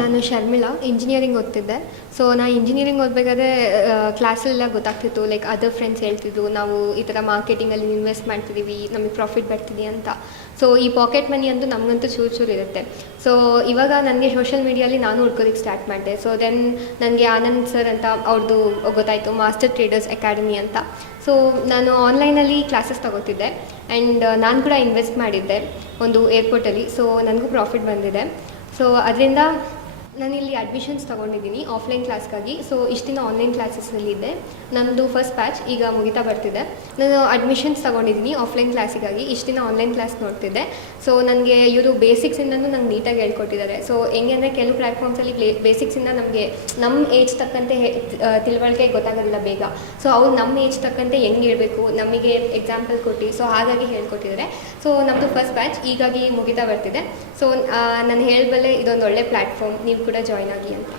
ನಾನು ಶರ್ಮಿಳಾ ಇಂಜಿನಿಯರಿಂಗ್ ಓದ್ತಿದ್ದೆ. ಸೊ ನಾನು ಇಂಜಿನಿಯರಿಂಗ್ ಓದಬೇಕಾದ್ರೆ ಕ್ಲಾಸಲ್ಲೆಲ್ಲ ಗೊತ್ತಾಗ್ತಿತ್ತು, ಲೈಕ್ ಅದರ್ ಫ್ರೆಂಡ್ಸ್ ಹೇಳ್ತಿದ್ರು ನಾವು ಈ ಥರ ಮಾರ್ಕೆಟಿಂಗಲ್ಲಿ ಇನ್ವೆಸ್ಟ್ ಮಾಡ್ತಿದ್ದೀವಿ, ನಮಗೆ ಪ್ರಾಫಿಟ್ ಬರ್ತಿದೆ ಅಂತ. ಸೊ ಈ ಪಾಕೆಟ್ ಮನಿ ಅಂತೂ ನಮಗಂತೂ ಚೂರು ಇರುತ್ತೆ. ಸೊ ಇವಾಗ ನನಗೆ ಸೋಷಿಯಲ್ ಮೀಡಿಯಲ್ಲಿ ನಾನು ಹುಡ್ಕೋದಕ್ಕೆ ಸ್ಟಾರ್ಟ್ ಮಾಡಿದೆ. ಸೊ ದೆನ್ ನನಗೆ ಆನಂದ್ ಸರ್ ಅಂತ ಅವ್ರದ್ದು ಗೊತ್ತಾಯಿತು, ಮಾಸ್ಟರ್ ಟ್ರೇಡರ್ಸ್ ಅಕಾಡೆಮಿ ಅಂತ. ಸೊ ನಾನು ಆನ್ಲೈನಲ್ಲಿ ಕ್ಲಾಸಸ್ ತೊಗೋತಿದ್ದೆ ಆ್ಯಂಡ್ ನಾನು ಕೂಡ ಇನ್ವೆಸ್ಟ್ ಮಾಡಿದ್ದೆ ಒಂದು ಏರ್ಪೋರ್ಟಲ್ಲಿ. ಸೊ ನನಗೂ ಪ್ರಾಫಿಟ್ ಬಂದಿದೆ. ಸೊ ಅದರಿಂದ ನಾನಿಲ್ಲಿ ಅಡ್ಮಿಷನ್ಸ್ ತೊಗೊಂಡಿದ್ದೀನಿ ಆಫ್ಲೈನ್ ಕ್ಲಾಸ್ಗಾಗಿ. ಸೊ ಇಷ್ಟಿನ ಆನ್ಲೈನ್ ಕ್ಲಾಸಸ್ನಲ್ಲಿದ್ದೆ. ನನ್ನದು ಫಸ್ಟ್ ಬ್ಯಾಚ್ ಈಗ ಮುಗಿತಾ ಬರ್ತಿದೆ. ನಾನು ಅಡ್ಮಿಷನ್ಸ್ ತೊಗೊಂಡಿದ್ದೀನಿ ಆಫ್ಲೈನ್ ಕ್ಲಾಸಿಗಾಗಿ. ಇಷ್ಟಿನ ಆನ್ಲೈನ್ ಕ್ಲಾಸ್ ನೋಡ್ತಿದ್ದೆ. ಸೊ ನನಗೆ ಇವರು ಬೇಸಿಕ್ಸಿಂದನೂ ನಂಗೆ ನೀಟಾಗಿ ಹೇಳ್ಕೊಟ್ಟಿದ್ದಾರೆ. ಸೊ ಹೆಂಗೆ ಅಂದರೆ ಕೆಲವು ಪ್ಲ್ಯಾಟ್ಫಾರ್ಮ್ಸಲ್ಲಿ ಬೇಸಿಕ್ಸಿಂದ ನಮಗೆ ನಮ್ಮ ಏಜ್ ತಕ್ಕಂತೆ ತಿಳುವಳಿಕೆ ಗೊತ್ತಾಗೋದಿಲ್ಲ ಬೇಗ. ಸೊ ಅವ್ರು ನಮ್ಮ ಏಜ್ ತಕ್ಕಂತೆ ಹೆಂಗೆ ಹೇಳಬೇಕು ನಮಗೆ ಎಕ್ಸಾಂಪಲ್ ಕೊಟ್ಟು, ಸೊ ಹಾಗಾಗಿ ಹೇಳ್ಕೊಟ್ಟಿದ್ದಾರೆ. ಸೊ ನಮ್ಮದು ಫಸ್ಟ್ ಬ್ಯಾಚ್ ಹೀಗಾಗಿ ಮುಗಿತಾ ಬರ್ತಿದೆ. ಸೊ ನಾನು ಹೇಳಬಲ್ಲೆ ಇದೊಂದು ಒಳ್ಳೆ ಪ್ಲ್ಯಾಟ್ಫಾರ್ಮ್, ನೀವು ಕೂಡ ಜಾಯ್ನ್ ಆಗಿ ಅಂತ.